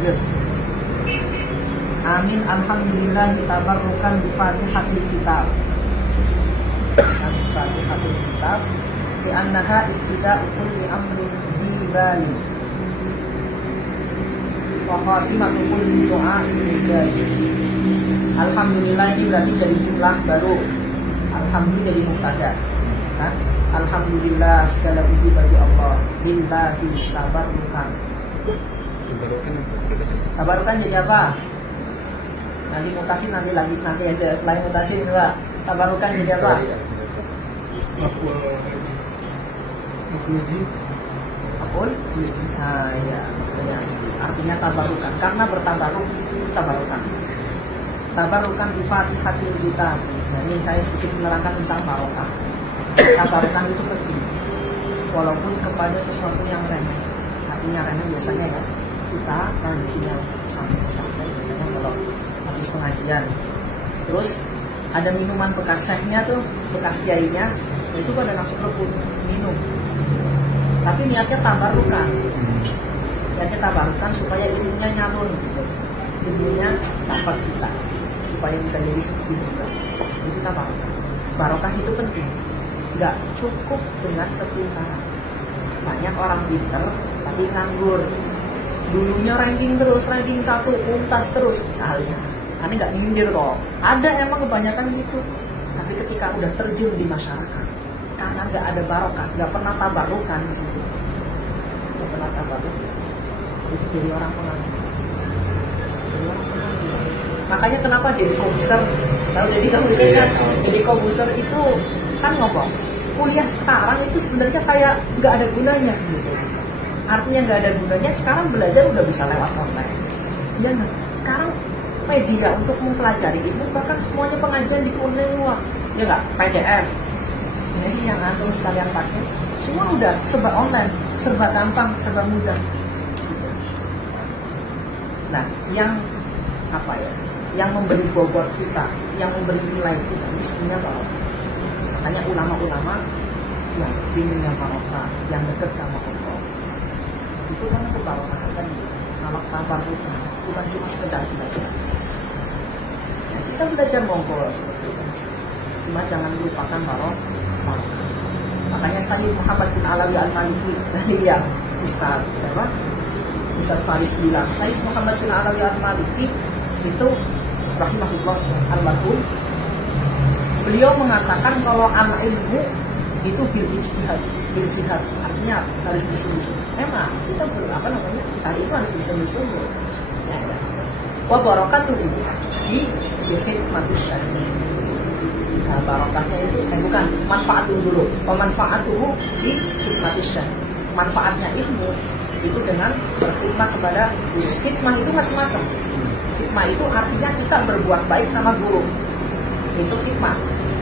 Lanjut. Amin alhamdulillah tabarrukan bi Fatihatil Kitab. Fatihatil Kitab di annaha ibtida'u kulli amrin jibali wa khatimatu kulli du'a'in jibali. Alhamdulillah ini berarti dari jumlah baru. Alhamdulillah dari mubtada. Kan? Alhamdulillah segala puji bagi Allah. Billahi tabarrukan. Tabarrukan jadi apa? Nanti mutasi nanti aja. Selain mutasi ini Pak, tabarrukan jadi apa? Maf'ul? Nah iya, artinya tabarrukan. Karena bertabaruk itu tabarrukan. Tabarrukan di Fatihatil Kitab. Nah ini saya sedikit menerangkan tentang barokah. Tabarrukan itu penting, walaupun kepada sesuatu yang remeh. Artinya remeh biasanya ya kita tradisinya sampai biasanya kalau habis pengajian, terus ada minuman bekas sehnya tuh, bekas kiainya, itu pada langsung rebut minum. Tapi niatnya tabarrukan, supaya ilmunya nyalur gitu, ilmunya dapat kita, supaya bisa jadi seperti itu. Itu tabarrukan. Barokah itu penting. Nggak cukup dengan kepintaran. Banyak orang pinter tapi nganggur. Dulunya ranking 1, untas terus misalnya. Ini nggak nyindir kok. Ada emang kebanyakan gitu. Tapi ketika udah terjun di masyarakat, karena nggak ada barokah, nggak pernah tabarukan di situ. Nggak pernah tabarukan. Itu jadi orang penganggur. Makanya kenapa Deddy Kobuser, tahu Deddy Kobuser kan? Deddy Kobuser itu kan ngomong, kuliah sekarang itu sebenarnya kayak nggak ada gunanya gitu. Artinya nggak ada gunanya, sekarang belajar udah bisa lewat online. Dan sekarang media untuk mempelajari ilmu, bahkan semuanya pengajian di online, ya nggak, PDF. Ini yang antum sekalian pakai, semua udah serba online, serba gampang, serba mudah. Gitu. Nah, yang apa ya? Yang memberi bobot kita, yang memberi nilai kita, itu sebenarnya bahwa makanya ulama-ulama yang pinginnya barokah, yang dekat sama Allah, itu kan kebarokahan kan, kalau tabarrukan bukan cuma sekedar belajar. Nah, kita belajar monggo seperti itu, cuma jangan lupakan barokah. Makanya Sayyid Muhammad bin Alawi Al-Maliki dari yang Ustaz siapa? Ustaz Faris bilang, Sayyid Muhammad bin Alawi Al-Maliki itu rahimahullah al-marhum, beliau mengatakan kalau anak ilmu itu bil ijtihad, artinya harus bersungguh-sungguh. Memang kita cari itu harus bersungguh-sungguh. Ya. Wa barakatuh di khidmatus syar'i. Nah, barokahnya itu bukan manfaatun dulu. Pemanfaatuhu di khidmatus syar'i. Manfaatnya ilmu itu dengan berkhidmat kepada guru. Khidmah itu macam-macam. Hikmah itu artinya kita berbuat baik sama guru. Itu hikmah.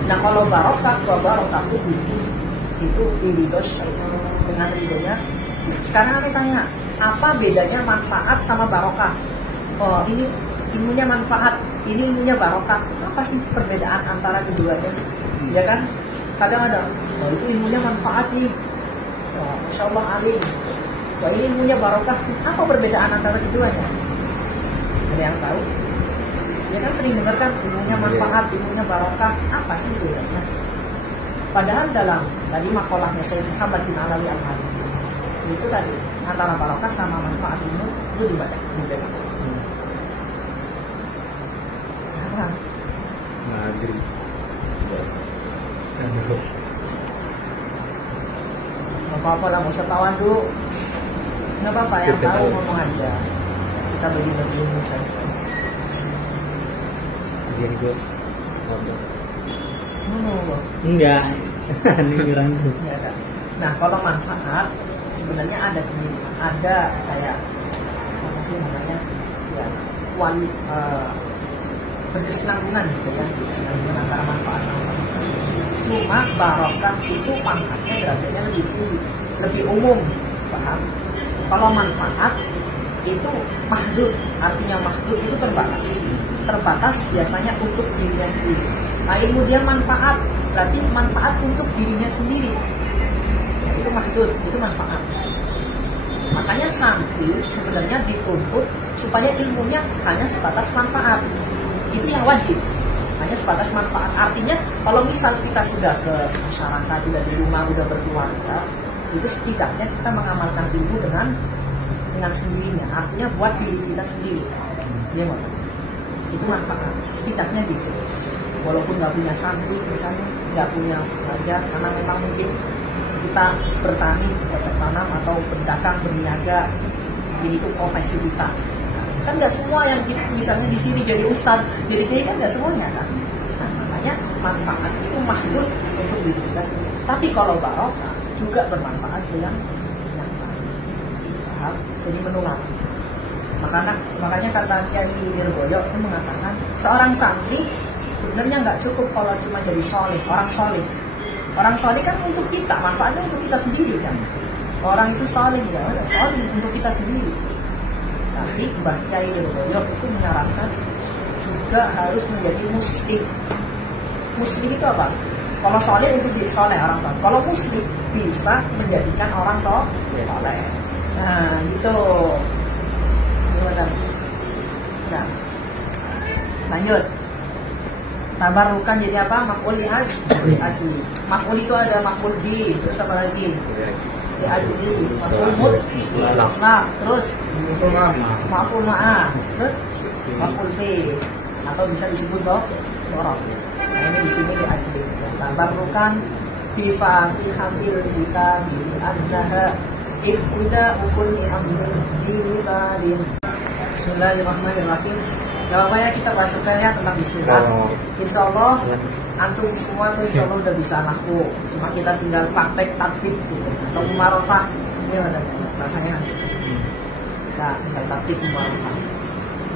Nah kalau barokah, itu iridos dengan ridhonya. Sekarang kita tanya, apa bedanya manfaat sama barokah? Oh ini ilmunya manfaat, ini ilmunya barokah. Apa sih perbedaan antara keduanya? Ya kan? Kadang ada, oh itu ilmunya manfaat nih. Oh, Masya Allah alim. Wah ini ilmunya barokah. Apa perbedaan antara keduanya? Ada yang tahu? Ya kan sering dengar kan ilmunya manfaat, ilmunya barokah. Apa sih bedanya? Padahal dalam tadi makolahnya Sayyid Muhammad bin Alawi Al-Maliki itu tadi antara barokah sama manfaat ilmu itu dibedakan. Apa? Maghrib. Nggak apa-apa lah, nggak usah tawan dulu. Nggak apa-apa, yang tahu ngomong aja. Kita bagi-bagi ilmu saja. Jadi bos. Enggak. Ini rangkum. Nah, kalau manfaat sebenarnya ada kayak apa sih namanya? Ya, berkesinambungan gitu ya, berkesinambungan antara manfaat sama barokah. Cuma barokah itu pangkatnya derajatnya lebih tinggi, lebih umum, paham? Kalau manfaat itu mahdud, artinya mahdud itu terbatas biasanya untuk dirinya sendiri. Nah ilmu dia manfaat, berarti manfaat untuk dirinya sendiri. Itu mahdud, itu manfaat. Makanya santri sebenarnya dituntut supaya ilmunya hanya sebatas manfaat. Itu yang wajib, hanya sebatas manfaat. Artinya kalau misal kita sudah ke masyarakat, sudah di rumah, sudah berkeluarga, itu setidaknya kita mengamalkan ilmu dengan sendirinya. Artinya buat diri kita sendiri. Dia mau itu manfaat, setidaknya gitu. Walaupun nggak punya santri, misalnya nggak punya pelajar, karena memang mungkin kita bertani, bercocok tanam atau berdagang, berniaga, ini itu profesi kita. Kan nggak semua yang kita, misalnya di sini jadi ustadz, jadi kiai kan nggak semuanya kan. Nah, makanya manfaat itu makhluk untuk diri kita sendiri. Tapi kalau barokah juga bermanfaat dengan yang lain. Paham? Jadi menular. Makanya kata Kiai Nirboyo itu mengatakan seorang santri sebenarnya nggak cukup kalau cuma jadi soleh, orang soleh. Orang soleh kan untuk kita, manfaatnya untuk kita sendiri kan. Orang itu soleh, ya udah soleh untuk kita sendiri. Tapi Mbah Kiai Nirboyo itu menyarankan juga harus menjadi muslim. Muslim itu apa? Kalau soleh untuk jadi soleh, orang soleh. Kalau muslim bisa menjadikan orang soleh. Nah gitu. Nah, lanjut. Tabarukan jadi apa? Maf'ul ajli. Maf'ul itu ada maf'ul bi, terus apa lagi? Di ajli, maf'ul mutlaq. Nah, terus maf'ul ma'ah, terus maf'ul fi, atau bisa disebut dorof. Nah, ini di sini di ajli. Tabarukan bi fatihatil kitab bi annaha ibda ukul ni'amil jibadin. Bismillahirrahmanirrahim. Gak apa ya kita bahas detailnya tentang bismillah. Insya Allah antum semua tuh insya Allah udah bisa nahwu. Cuma kita tinggal praktek taktik gitu. Atau mumarofah. Ini ada rasanya nanti. Nah, tinggal taktik mumarofah.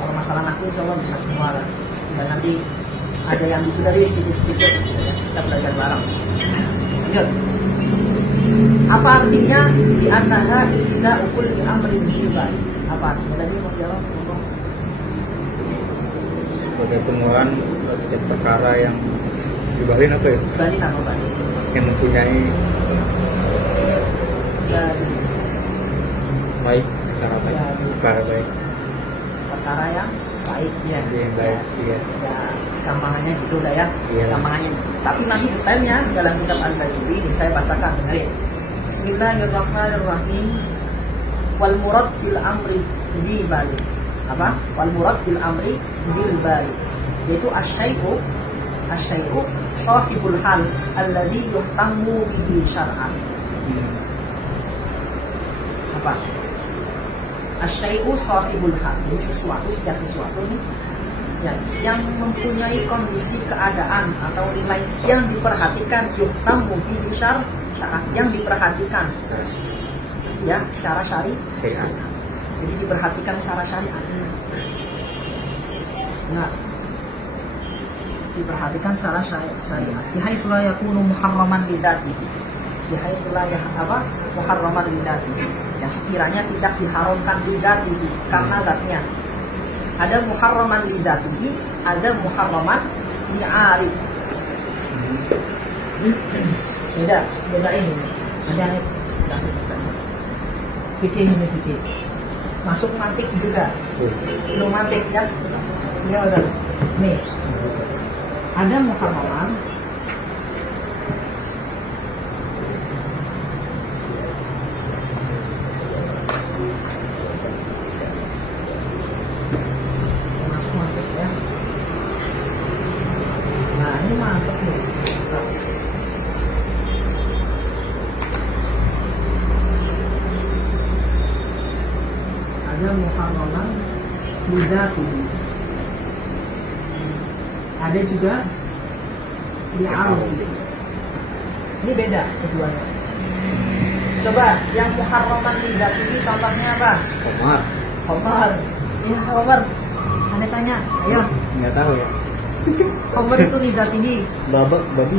Kalau masalah nahwu insya Allah bisa semua lah. Tinggal nanti ada yang dipelajari sedikit-sedikit gitu ya. Kita belajar bareng. Lanjut. Apa artinya di annaha tidak ukul di amrin jibali? Apa artinya tadi mau jawab? Sebagai pengeluaran setiap perkara yang dibalin apa ya? Balin apa balin? Yang mempunyai baik, perkara baik. Perkara yang baik ya. Yang baik, iya. Ya, gampangannya gitu udah ya. Iya. Gampangannya. Tapi nanti detailnya dalam kitab Al-Bajuri ini saya bacakan, dengerin. Bismillahirrahmanirrahim. Wal murad bil amri di balik. Apa? Wal murad bil amri bil balik. Yaitu asyai'u sahibul hal alladhi yuhtammu bihi syar'an. Apa? Asyai'u sahibul hal. Ini setiap sesuatu nih yang mempunyai kondisi keadaan atau nilai yang diperhatikan yuhtammu bihi syar'an, yang diperhatikan secara syariat. Jadi diperhatikan secara syariatnya. Nah, diperhatikan secara syariat. Bihaitsu la yakunu muharraman lidzatihi. Bihaitsu la muharraman lidzatihi. Yang sekiranya tidak diharamkan lidzatihi karena zatnya. Ada muharraman lidzatihi, ada muharraman li'arif. Beda ini. Ada yang fikih ini fikih. Masuk mantik juga. Belum mantik ya. Ini udah. Nih. Ada muharraman masuk mantik ya. Nah, ini mantep nih. Ada muharraman lidzatihi. Ada juga li'arufi. Ini beda keduanya. Coba yang muharraman lidzatihi contohnya apa? Khamar. Iya, khamar. Anda tanya, ayo. Nggak tahu ya. Khamar itu lidzatihi. babi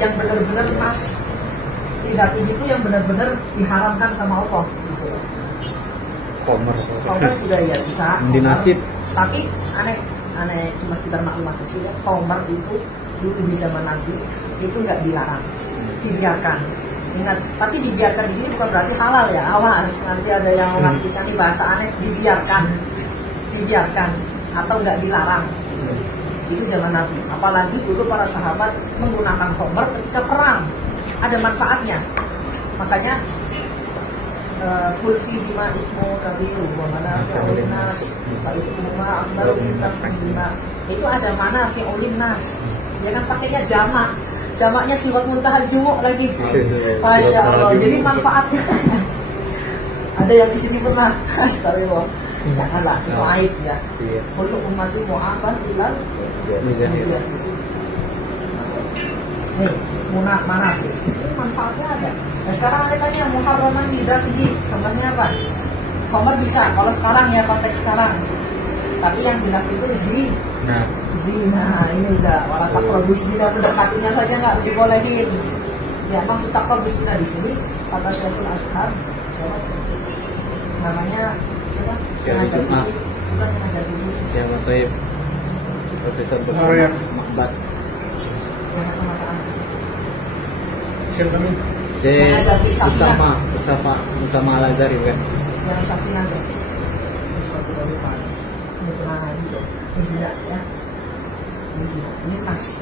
Yang benar-benar pas lidzatihi itu yang benar-benar diharamkan sama Allah. Khamar juga ya bisa. Dinasib. Tapi aneh cuma sekitar maklumat kecil ya. Khamar itu dulu di zaman Nabi itu nggak dilarang, dibiarkan. Ingat, tapi dibiarkan di sini bukan berarti halal ya. Awas, nanti ada yang mengartikan ini bahasa aneh, dibiarkan atau nggak dilarang. Itu zaman Nabi. Apalagi dulu para sahabat menggunakan khamr ketika perang, ada manfaatnya. Makanya kul fihi ma ismu kabiru wa manafi'u linnas wa ismuhuma akbaru min naf'ihima. Itu ada manafi'u linnas. Ya kan pakainya jamaknya siwak muntahal jumuk lagi. Masya Allah. Jadi manfaatnya. Ada yang di sini pernah. Astagfirullah. Janganlah, itu aib ya. Kullu ummati mu'afan ilal mujahid. Nih, manafi. Ini manfaatnya ada. Nah, sekarang ada tanya muharraman lidatihi. Contohnya apa? Khamr bisa. Kalau sekarang ya konteks sekarang. Tapi yang jelas itu zina. Ini udah wala taqrabus zina, mendekatinya saja nggak dibolehin. Ya, maksud taqrabus zina di sini kata Syekhul Azhar. Namanya siapa? Pengajar fikih. Siapa tuh? Profesor Dr. Mahbat. Yang kacamataan. Siapa nih? Bersama Al-Azhar kan? Yang Safina tuh. Satu dari mana? Ini pernah ngaji. Ini zina ya. Ini zina. Ini nas.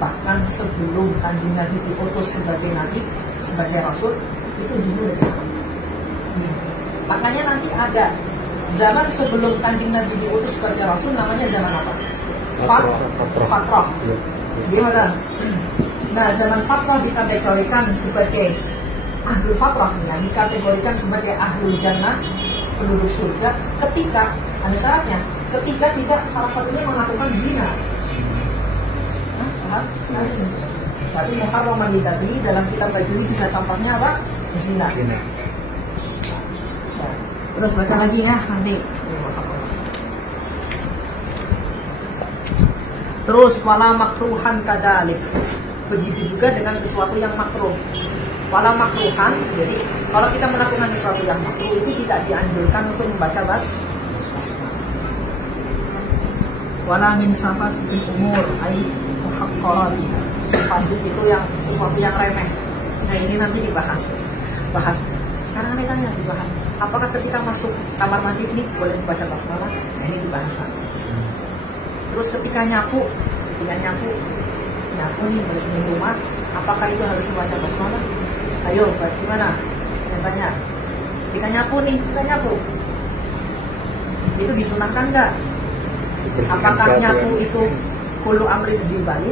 Bahkan sebelum Kanjeng Nabi diutus sebagai nabi, sebagai rasul, itu zina udah diharam. Makanya nanti ada zaman sebelum Kanjeng Nabi diutus sebagai rasul, namanya zaman apa? Fatrah. Gimana? Nah, zaman fatrah dikategorikan sebagai ahlul fatrah, ya, dikategorikan sebagai ahlul jannah, penduduk surga, ketika ada syaratnya, ketika tidak salah satunya melakukan zina. Paham? Tapi muharraman lidatihi dalam kitab Bajuri kita contohnya apa? Zina. Nah, terus baca lagi ya nanti. Terus wala makruhan kadalik. Begitu juga dengan sesuatu yang makruh. Wala makruhan, jadi kalau kita melakukan sesuatu yang makruh itu tidak dianjurkan untuk membaca basmalah. Wala min safasifil umur ay muhaqqaratiha. Safasif itu yang sesuatu yang remeh. Nah, ini nanti dibahas. Sekarang ada tanya dibahas. Apakah ketika masuk kamar mandi ini boleh membaca basmalah? Nah, ini dibahas nanti. Terus ketika nyapu nih bersihin rumah, apakah itu harus membaca basmalah? Ayo, gimana? Yang tanya. Ketika nyapu, itu disunahkan nggak? Apakah nyapu itu kullu amrin dzibali?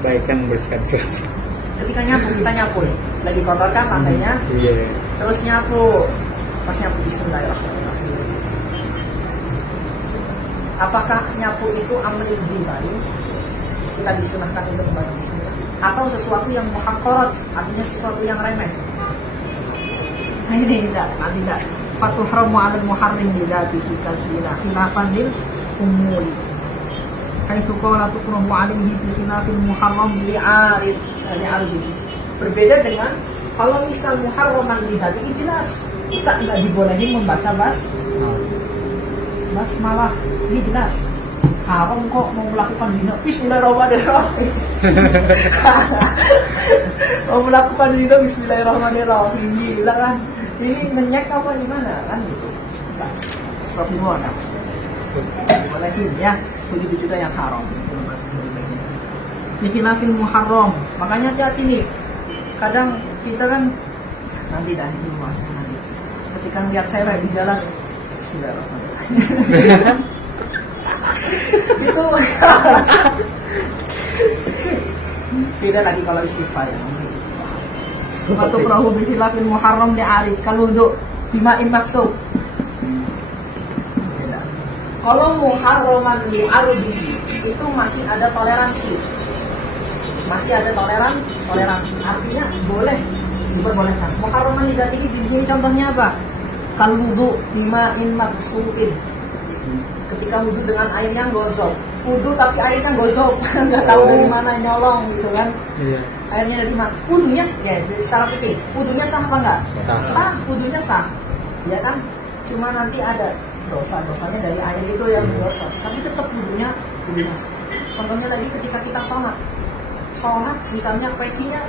Baik kan bersihkan sesuatu. Ketika kita nyapu nih, lagi kotor kan lantainya. Iya. Terus nyapu, pas nyapu bismillahirrahmanirrahim. Apakah nyapu itu amrin dzibali? Kita disunahkan untuk membaca bismillah, atau sesuatu yang muhaqqarat, artinya sesuatu yang remeh. Nah, ini tidak. Fatuhramu 'alal muharrim lidatihi kazina khilafan lil umuri. Haitsu qala tukrahu 'alaihi bi khilafil muharram li'arid. Berbeda dengan kalau misal muharraman lidatihi jelas kita tidak dibolehin membaca basmalah. Ini jelas haram kok mau melakukan zina. Bismillahirrahmanirrahim. Mau melakukan zina bismillahirrahmanirrahim. Gila kan? Ini ngenyek apa gimana kan gitu. Astagfirullah. Bolehin ya. Begitu juga yang haram. Bikhilafil muharram. Makanya hati-hati nih. Kadang kita kan nanti ini masalah nanti. Ketika lihat cewek di jalan, bismillahirrahmanirrahim. Itu beda lagi kalau istighfar ya. Waktu perahu bikhilafil muharram li'arid kaluduk bima'in maksub. Beda. Kalau muharraman li'arudi itu masih ada toleransi. Artinya boleh diperbolehkan. Muharraman lidatihi di sini contohnya apa? Kaluduk bima'in maksubin. Ketika wudhu dengan air yang gosok, wudhu tapi airnya gosok, nggak tahu dari mana nyolong gitu kan? Iya. Airnya dari mana? Wudhunya, ya secara fikih, wudhunya sah apa enggak? Sah, wudhunya sah, ya kan? Cuma nanti ada dosanya dari air itu yang gosok, tapi tetap wudhunya sah. Contohnya lagi ketika kita sholat, sholat misalnya pecinya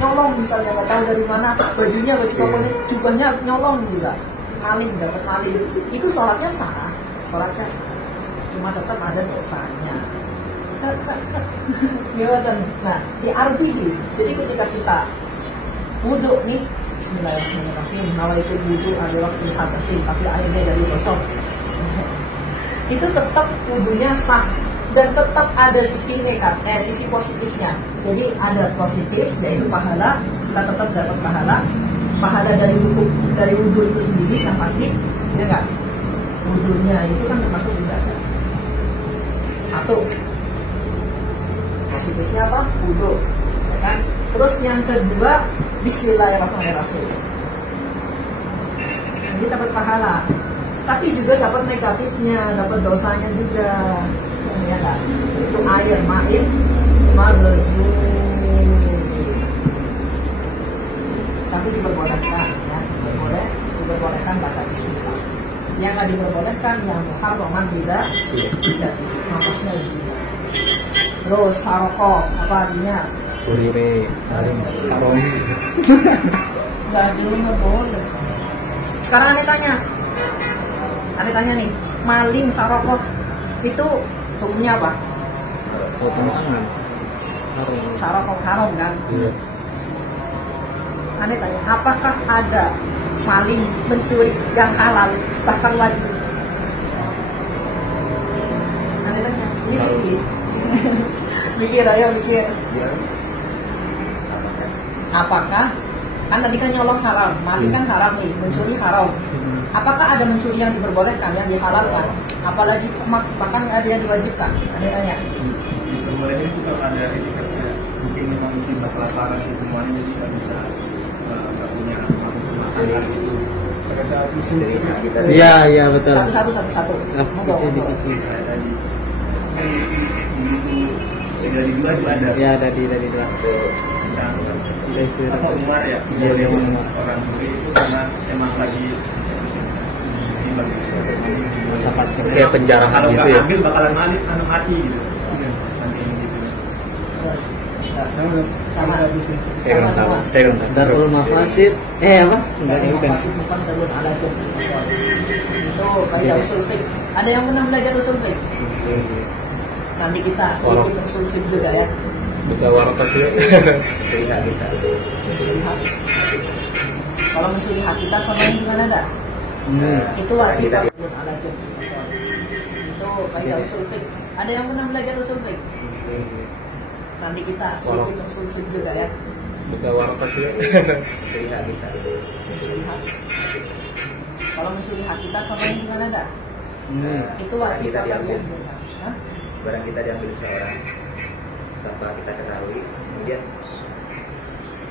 nyolong, misalnya nggak tahu dari mana bajunya, baju kokonya, jubahnya nyolong juga, maling, dapat maling, itu sholatnya sah, cuma tetap ada dosanya. Nah, di artinya, jadi ketika kita wudhu nih, Bismillahirrahmanirrahim, nawaitu wudhu adalah pilihan bersih, tapi airnya dari gosok, itu tetap wudhunya sah dan tetap ada sisi sisi positifnya. Jadi ada positif yaitu pahala, kita tetap dapat pahala dari wudhu itu sendiri yang pasti, ya enggak? Wudhunya itu kan termasuk ibadah. Satu, positifnya apa? Wudhu, ya kan? Terus yang kedua, Bismillahirrahmanirrahim. Jadi dapat pahala, tapi juga dapat negatifnya, dapat dosanya juga, ya kan? Itu air ma'in maghzub. Tapi diperbolehkan, ya, diperbolehkan baca bismillah. Yang nggak diperbolehkan yang muharraman tidak, contohnya zina. Terus saroko, apa artinya? Kurire, haram. Nggak dulu nggak boleh. Sekarang Ane tanya nih, maling saroko itu hukumnya apa? Tangan. Haram. Saroko haram kan? Iya. Ane tanya, apakah ada maling mencuri yang halal bahkan wajib? Ane tanya, ini mikir, ayo mikir. Apakah kan tadi kan nyolong haram, maling kan haram nih, mencuri haram. Apakah ada mencuri yang diperbolehkan, yang dihalalkan? Apalagi bahkan ada yang diwajibkan? Ane tanya. Diperbolehkan itu kalau ada etiketnya, mungkin memang musibah kelaparan itu semuanya, jadi nggak bisa nggak punya makan hari itu pada saat musim kita. Iya betul. Satu. Monggo. Dari dua itu ada. Ya dari dua. Apa Umar ya? Iya Umar. Orang buri itu karena emang lagi musibah gitu. Masa kayak penjara Kalau gitu nggak ya. ambil bakalan mati gitu. Nanti gitu. Terus, Sama. Pegang. Darul Mafasid. Apa? Enggak bukan. bukan dalil ala jannah. Itu kaidah usul fiqh. Ada yang pernah belajar usul fiqh? Nanti kita sedikit usul fiqh juga ya. Buka warteg ya. Mencuri hak. Kalau mencuri hak kita contohnya gimana dah? Itu wajib dalil ala jannah. Itu kaidah usul fiqh. Ada yang pernah belajar usul fiqh? Nanti kita sedikit usul fiqh juga ya. Buka warteg ya. Mencuri hak. Kalau mencuri hak kita contohnya gimana dah? Itu wajib kita apa diambil. ya? Barang kita diambil seseorang tanpa kita ketahui, kemudian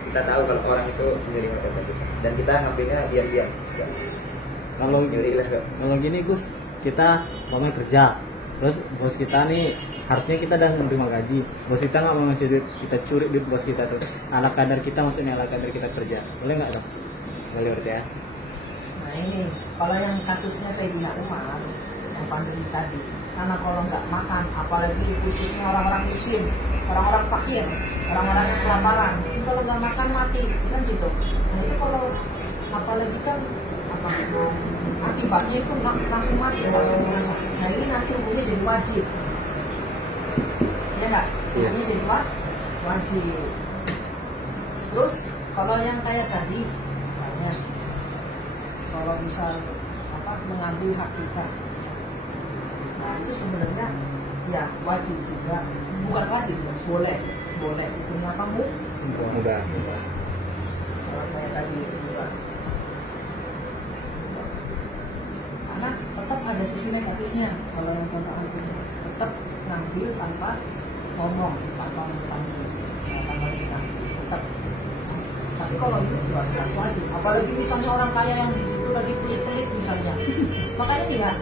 kita tahu kalau orang itu mencuri harta kita dan kita ngambilnya diam-diam. Kalau gini Gus, kita mau kerja, terus bos kita nih harusnya kita udah menerima gaji, bos kita nggak mau ngasih duit, kita curi duit bos kita tuh, ala kadar kita, maksudnya ala kadar kita kerja, boleh nggak dong? Boleh berarti ya. Nah ini, kalau yang kasusnya Sayyidina Umar yang pandemi tadi, karena kalau nggak makan, apalagi khususnya orang-orang miskin, orang-orang fakir, orang-orang yang kelaparan, kalau nggak makan mati, kan gitu. Nah itu kalau apalagi kan apa? Akibatnya itu langsung mati, langsung binasa. Nah ini nanti hukumnya jadi wajib, ya nggak? Hukumnya jadi wajib. Terus kalau yang kayak tadi, misalnya kalau misal mengambil hak kita, nah itu sebenarnya ya wajib juga, bukan wajib ya, boleh hukumnya kamu Mudah. kalau kayak tadi juga. Karena tetap ada sisi negatifnya kalau yang contoh itu tetap ngambil tanpa ngomong, tanpa dipanggil, tanpa kita tetap. Tapi kalau itu bukan wajib, apalagi misalnya orang kaya yang di situ lagi pelit-pelit misalnya. Makanya tidak,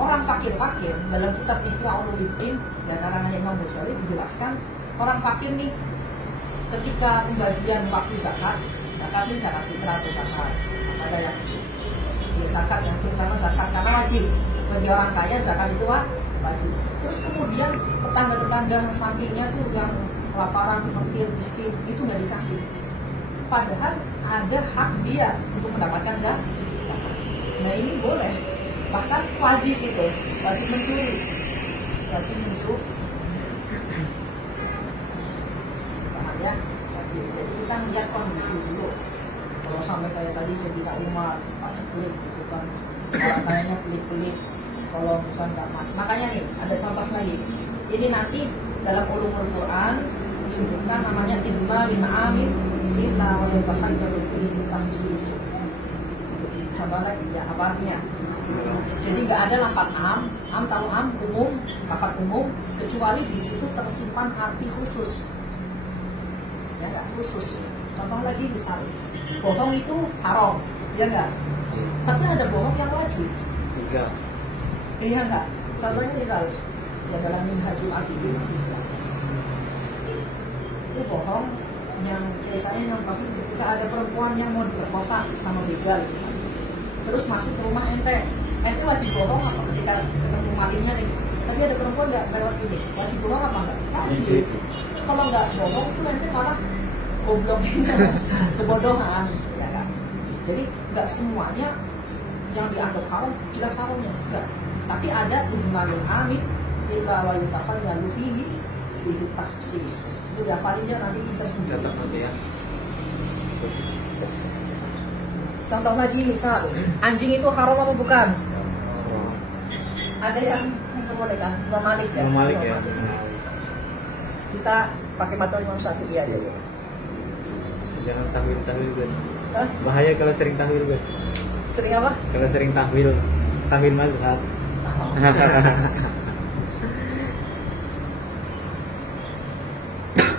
orang fakir-fakir dalam kitab Ihya Ulumuddin dan karangan Imam Ghazali dijelaskan orang fakir nih ketika pembagian waktu zakat ini zakat fitrah atau zakat apa ya zakat yang terutama zakat karena wajib bagi orang kaya, zakat itu wajib. Terus kemudian tetangga-tetangga sampingnya tuh yang kelaparan, fakir, miskin, itu nggak dikasih. Padahal ada hak dia untuk mendapatkan zakat. Nah ini boleh, bahkan wajib itu, wajib mencuri. Paham ya? Wajib. Jadi kita lihat kondisi dulu. Kalau sampai kayak tadi Sayyidina Umar, Pak Ceklik gitu kan, orang kayaknya pelit-pelit. Kalau misalnya nggak mati, makanya nih ada contoh lagi. Ini nanti dalam ulumul Quran disebutkan namanya idma bin amin illa wa yatakhayyaru fihi takhsis. Contoh lagi ya, apa artinya? Jadi nggak ada lafaz am tahu am umum, lafaz umum, kecuali di situ tersimpan arti khusus. Ya nggak khusus. Contoh lagi misalnya, bohong itu haram, ya nggak? Tapi ada bohong yang wajib. Tiga. Iya nggak? Contohnya misalnya, ya dalam Minhajul Abidin dijelaskan. Itu bohong yang biasanya nongkrong ketika ada perempuan yang mau diperkosa sama begal misalnya. Terus masuk ke rumah ente wajib bohong apa ketika ketemu malingnya nih? Tadi ada perempuan nggak lewat sini, wajib bohong apa nggak? Wajib. Kalau nggak bohong itu nanti malah goblok kebodohan, ya kan? Jadi nggak semuanya yang dianggap haram jelas haramnya, enggak. Tapi ada ijmalul amin illa wa yutakhayyalu fihi takhsis. Itu dihafalinnya nanti kita sendiri. Catat nanti ya. Terus. Contoh lagi misal, anjing itu haram apa bukan? Ada yang memperbolehkan, Imam Malik ya. Imam Malik ya. Kita pakai materi Imam Syafi'i aja ya. Jangan tahwil guys. Hah? Bahaya kalau sering tahwil guys. Sering apa? Kalau sering tahwil mazhab.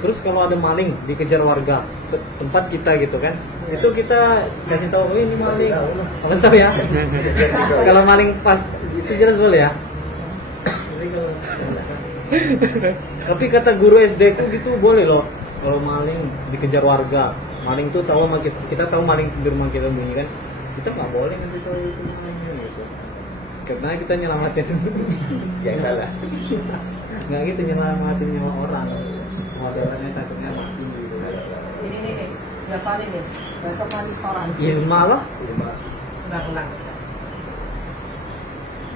Terus kalau ada maling dikejar warga ke tempat kita gitu kan, itu kita kasih tahu, oh ini maling, kalau tahu ya. Kalau maling pas itu jelas boleh ya. Tapi kata guru SD ku gitu boleh loh. Kalau maling dikejar warga, maling tuh tahu sama kita tahu maling di rumah kita bunyi kan, kita nggak boleh ngasih tahu itu malingnya gitu. Karena kita nyelamatin yang salah. nggak gitu, nyelamatin nyawa orang. Modelnya takutnya mati gitu. Ini nih, hafalin nih. Besok nanti sekolah. Ilma lah. Ulang.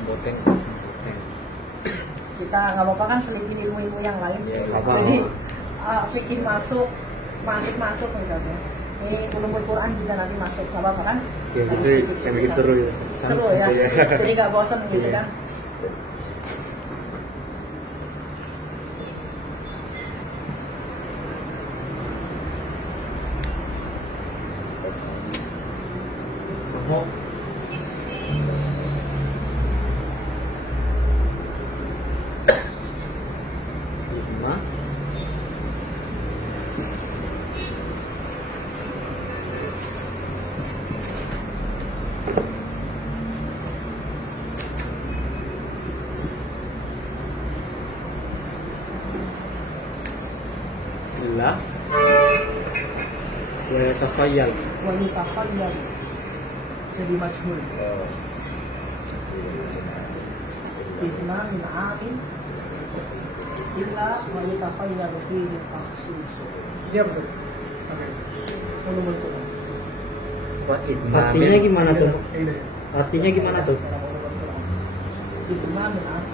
Boteng. Kita nggak apa-apa kan selipin ilmu-ilmu yang lain. Ya, nggak Jadi apa-apa. fikih masuk misalnya. Ini ulumul Quran juga nanti masuk, nggak apa-apa kan? Ya, Nanti bisa bikin seru ya. Seru ya. Jadi nggak bosan gitu kan? Oh. Ilma. Billah. Wa yatafayyal. Wanita khayyar. Jadi majhul. Idna min a'in illa wa yatakhayyaru fihi takhsis. Dia betul. Oke. Ulumul Quran. Artinya gimana tuh? Artinya gimana tuh? Idna min a'in.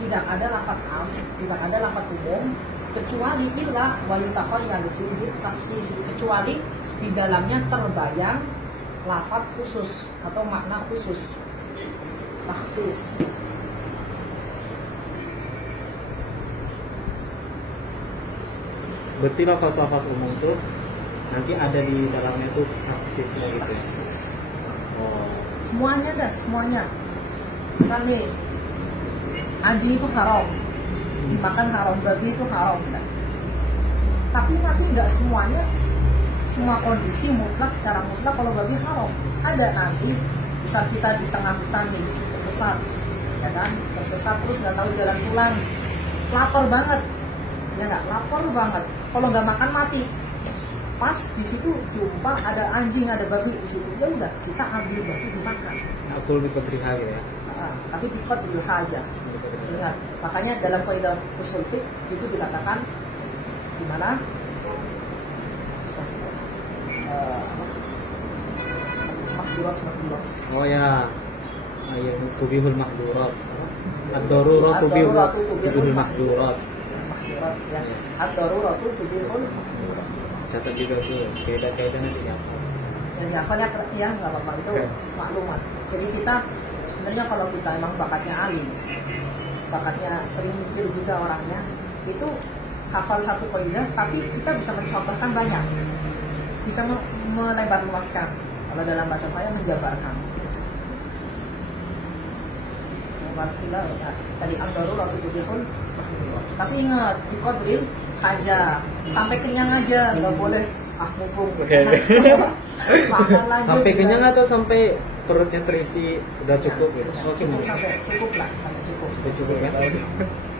Tidak ada lafaz am, tidak ada lafaz umum kecuali illa wa yatakhayyaru fihi takhsis, kecuali di dalamnya terbayang lafaz khusus atau makna khusus. Takhsis. Berarti lafaz-lafaz umum tuh nanti ada di dalamnya tuh takhsisnya gitu ya. Oh. Semuanya dah, semuanya. Misal nih, anjing itu haram, dimakan haram, babi itu haram dah. Tapi nanti nggak semuanya, semua kondisi mutlak secara mutlak kalau babi haram. Ada nanti, misal kita di tengah hutan nih, tersesat, ya kan? Tersesat terus nggak tahu jalan pulang, lapar banget, ya nggak? Lapar banget. Kalau nggak makan mati. Pas di situ jumpa ada anjing, ada babi di situ, ya udah kita ambil babi dimakan. Aku lebih keberhal ya. Tapi ikut dulu aja. Ingat, makanya dalam kaidah usul fiqh itu dikatakan Gimana? Mahdurat. Oh ya. Ayat tubihul mahdurat. Ad-darurat tubihul mahdurat. Mahdurat ya. Ad-daruratu tubihul. Catat juga tuh. Kaidah-kaidah nanti ya. Yang dihafalnya ya nggak apa-apa, itu maklumat. Jadi kita sebenarnya kalau kita emang bakatnya alim, bakatnya sering mikir juga orangnya, itu hafal satu kaidah tapi kita bisa mencontohkan banyak, bisa melebar luaskan. Kalau dalam bahasa saya menjabarkan. Tadi ad-daruratu tubihul mahdurat. Tapi ingat, di qadril haja, sampai kenyang aja, nggak boleh mumpung. Makan lagi. Sampai kenyang atau sampai perutnya terisi udah cukup gitu? Oh, Cukup sampai cukup lah, sampai cukup. Sampai cukup ya.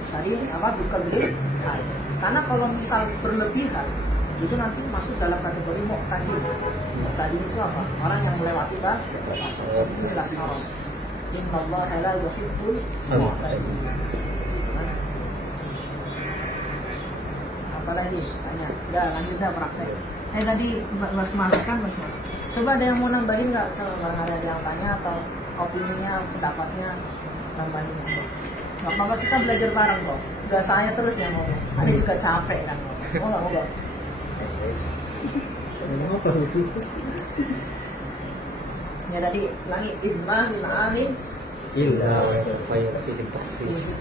Tadi apa biqadril haja. Karena kalau misal berlebihan itu nanti masuk dalam kategori mu'tadi. Mu'tadi itu apa? Orang yang melewati batas. Ini jelas haram. Innallaha la yuhibbul mu'tadin. Apalagi tanya, udah lanjut dah praktek. Tadi basmalah kan basmalah. Coba ada yang mau nambahin nggak? Coba barang ada yang tanya atau opininya, pendapatnya nambahin. Nggak apa-apa, kita belajar bareng kok. Gak saya terus yang ngomong. Ada juga capek kan ngomong. Mau nggak? Ya tadi ulangi idma min amin Illa wa fisik taksis.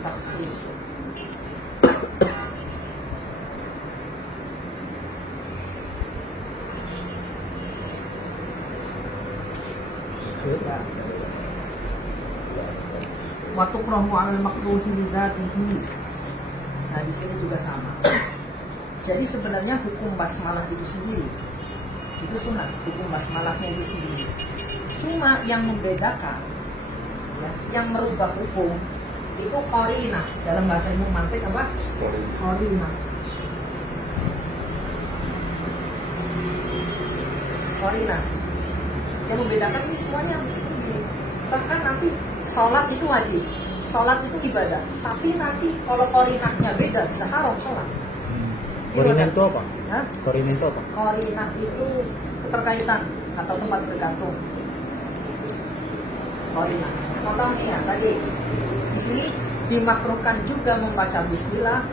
Waktu krohu al makruhi lidatihi. Nah di sini juga sama. Jadi sebenarnya hukum basmalah itu sendiri itu sunnah, hukum basmalahnya itu sendiri. Cuma yang membedakan, ya, yang merubah hukum itu qarinah. Dalam bahasa ilmu mantik apa? Qarinah. Qarinah. Yang membedakan ini semuanya. Bahkan nanti sholat itu wajib, sholat itu ibadah. Tapi nanti kalau qarinahnya beda, bisa haram sholat. Qarinah itu apa? Hah? Qarinah itu apa? Qarinah itu keterkaitan atau tempat bergantung. Qarinah. Contohnya ya, tadi di sini dimakruhkan juga membaca bismillah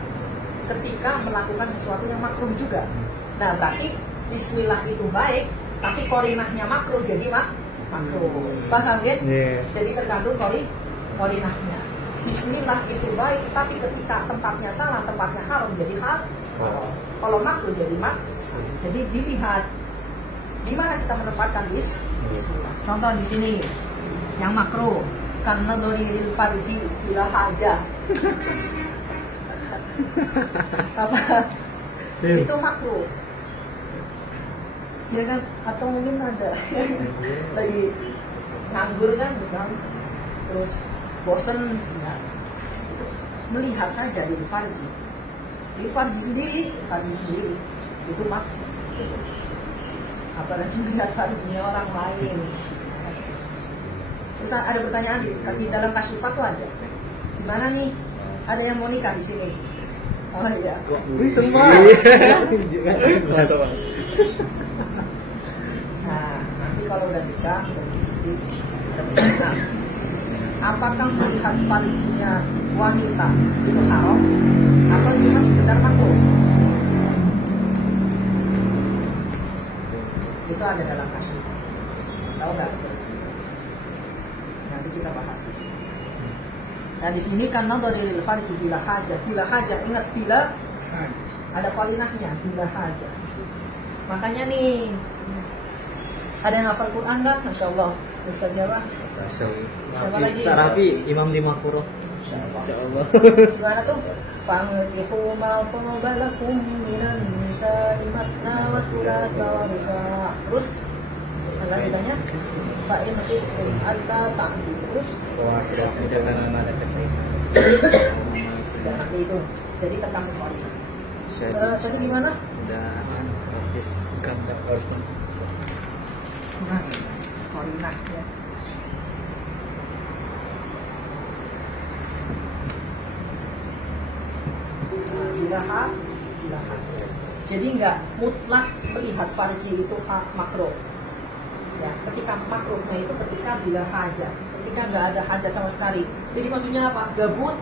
ketika melakukan sesuatu yang makruh juga. Nah, berarti bismillah itu baik, tapi qarinahnya makruh jadi makruh. Paham ya? Yeah. Jadi tergantung qarinahnya. Bismillah itu baik, tapi ketika tempatnya salah, tempatnya haram jadi haram. Kalau makruh jadi makruh. Jadi dilihat di mana kita menempatkan bismillah. Contoh di sini yang makruh karena dhalilil farji bila hajah. Apa? Itu makruh. Ya kan? Atau mungkin ada lagi nganggur kan misalnya, terus bosen ya, melihat saja di farji. Di farji sendiri itu makruh. Apalagi melihat farjinya orang lain. Terus ada pertanyaan di dalam kasifat tuh ada. Gimana nih? Ada yang mau nikah di sini? Oh iya. Semua. Nah, nanti kalau udah nikah, udah istri, ada pertanyaan. Apakah melihat farjinya wanita itu haram atau cuma sekedar makruh? Itu ada dalam kasus. Tahu nggak? Nanti kita bahas. Nah di sini kan dhalilil farji bila hajah. Bila hajah, ingat bila ada qarinahnya, bila hajah. Makanya nih ada yang hafal Quran nggak? Masya Allah. Ustaz siapa? Siapa lagi? Sarafi, Imam di Makuro. Masya Allah. Gimana tuh? Fankihu ma qaba lakum minan nisa'i matna wa thulatha wa ruba'. Terus lanjutannya fa in khiftum alla ta'dilu. Terus Jangan ada kesalahan. sudah nanti itu. Jadi tekan qarinah. Tadi gimana? Udah habis gambar harus Nah, qarinah ya. Bila Jadi nggak mutlak melihat farji itu makruh. Ya, ketika makruhnya itu ketika bila hajat, ketika nggak ada hajat sama sekali. Jadi maksudnya apa? Gabut,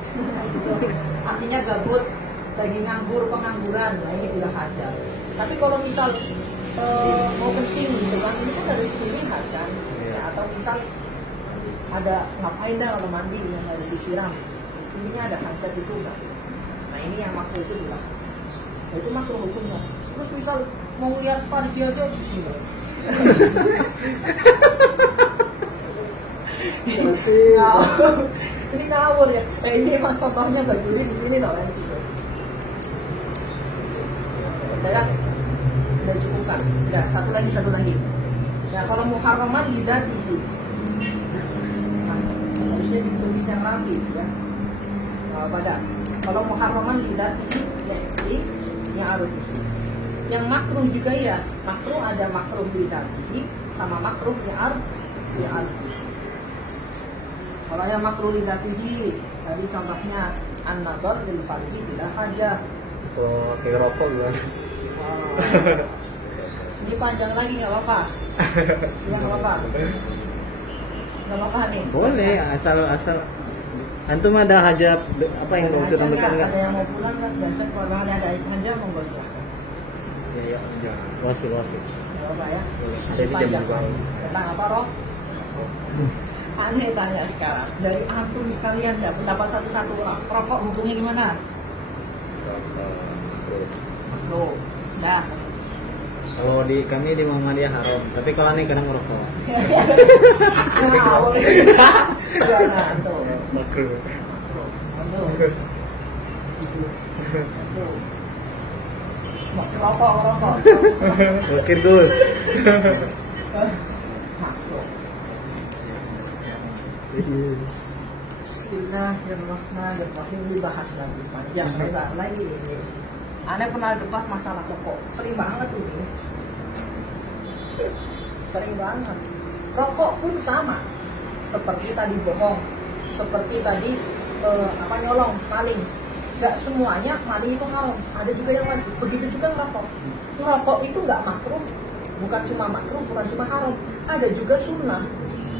artinya gabut, lagi nganggur, pengangguran, nah ini bila hajat. Tapi kalau misal mau kencing gitu kan, ini kan harus dilihat kan, ya, atau misal ada ngapain dah kalau mandi yang harus disiram, intinya ada hajat itu kan. Nah ini yang makruh itu bila, nah, itu makruh hukumnya. Terus misal mau lihat farji aja bismillah. Ini ngawur ya. Ini emang contohnya baju ini di sini loh yang gitu. Udah cukup kan? Udah satu lagi. Ya kalau muharraman lidatihi. Nah, harusnya ditulis yang rapi ya. Pada kalau muharraman lidatihi jadi yang harus. Yang makruh juga ya, makruh ada makruh lidatihi sama makruh yang kalau yang makruh lidatihi tadi contohnya an-nadhar lil farji bila hajah. Tuh kayak rokok juga. Ini panjang lagi nggak apa-apa. Ya nggak apa-apa. Nggak apa-apa nih. Boleh, asal antum ada hajat apa yang mau kita nggak? nggak? Ada yang mau pulang kan? Biasa kalau ada hajat monggo silahkan. Ya, jangan. Wasil. Nggak apa ya. Ada sih jam juga. Tentang apa roh? Aneh tanya sekarang. Dari antum sekalian nggak pendapat satu-satu rokok hukumnya gimana? Makruh. Dah. Kalau di kami di Muhammadiyah haram, tapi kalau aneh kadang merokok. Ngawur. Jangan tuh. Makruh. Rokok. Oke, Gus. Makruh. Bismillahirrahmanirrahim, dibahas lagi panjang lebar lagi ini. Anda pernah debat masalah rokok, sering banget ini. Sering banget. Rokok pun sama, seperti tadi bohong, seperti tadi nyolong, maling. Gak semuanya maling itu haram, ada juga yang wajib. Begitu juga ngerokok. Ngerokok itu gak makruh, bukan cuma makruh, bukan cuma haram. Ada juga sunnah,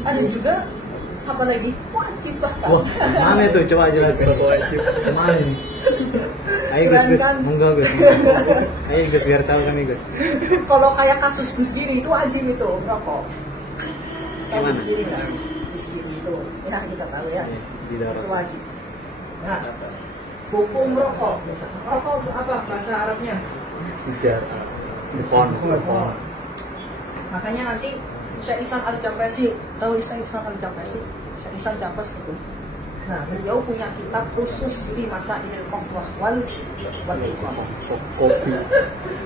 ada juga apalagi wajib bahkan. Wah, mana itu? Coba jelasin. Wajib. Mana nih? Ayo Gus, monggo Gus. Ayo Gus biar tahu kami Gus. Kalau kayak kasus Gus Giri itu wajib itu rokok. Tahu Gus Giri nggak? Gus Giri itu, ya kita tahu ya. Di darat. Itu wajib. Nah, hukum rokok. Rokok apa bahasa Arabnya? Sijar. Bukan. Makanya nanti Syekh Ihsan Al-Japesi, tahu Syekh Ihsan Al-Japesi? Syekh Ihsan Japes itu. Nah, beliau punya kitab khusus di masa ini qahwah wal iqamah. Kopi.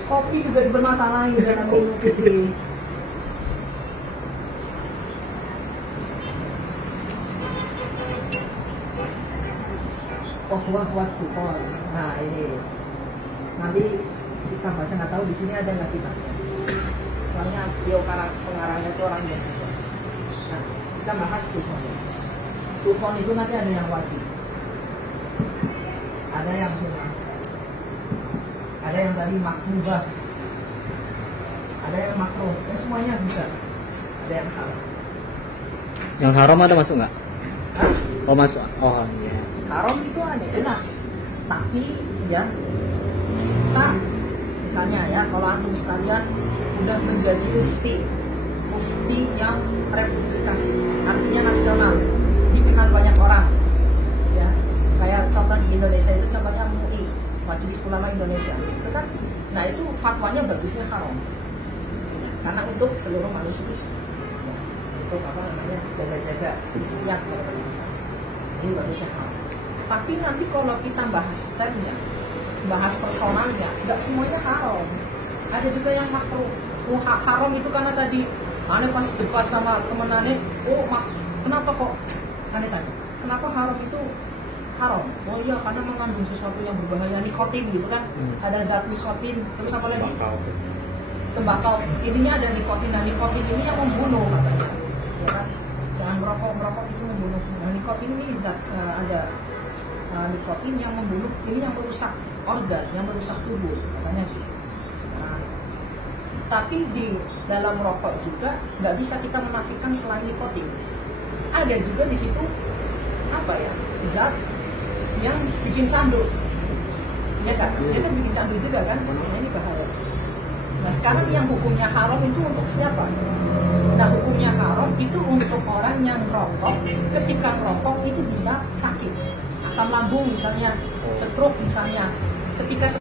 Kopi juga bermasalah dengan minum kopi. Qahwah wal iqamah. Nah, ini nanti kita baca, nggak tahu di sini ada nggak kitabnya. Soalnya beliau pengarangnya itu orang Indonesia. Nah, kita bahas tuhon. Tuhon itu nanti ada yang wajib, ada yang sunnah, ada yang tadi makruh, ada yang makruh, semuanya bisa. Ada yang haram. Yang haram ada masuk nggak? Hah? Oh masuk. Oh iya. Haram itu ada jelas, tapi ya, nah, misalnya ya kalau antum sekalian udah menjadi mufti yang republikasi, artinya nasional, dikenal banyak orang, ya kayak contoh di Indonesia itu contohnya MUI, Majelis Ulama Indonesia, itu kan, nah itu fatwanya bagusnya haram, karena untuk seluruh manusia, ya, untuk apa namanya jaga-jaga yang berbahasa, ini bagusnya haram. Tapi nanti kalau kita bahas temanya, bahas personalnya, nggak semuanya haram, ada juga yang makruh. Haram itu karena tadi aneh pas debat sama temen aneh, kenapa kok aneh tanya, kenapa haram itu haram? Oh iya karena mengandung sesuatu yang berbahaya, nikotin gitu kan, ada zat nikotin, terus apa lagi? Tembakau. Intinya ada nikotin. Nah nikotin ini yang membunuh katanya, ya kan? Jangan merokok itu membunuh. Nah nikotin ini ada nikotin yang membunuh, ini yang merusak organ, yang merusak tubuh katanya. Tapi di dalam rokok juga nggak bisa kita menafikan selain nikotin. Ada juga di situ apa ya, zat yang bikin candu, ya kan? Dia kan bikin candu juga kan? Nah, ini bahaya. Nah sekarang yang hukumnya haram itu untuk siapa? Nah hukumnya haram itu untuk orang yang rokok. Ketika rokok itu bisa sakit, asam lambung misalnya, stroke misalnya. Ketika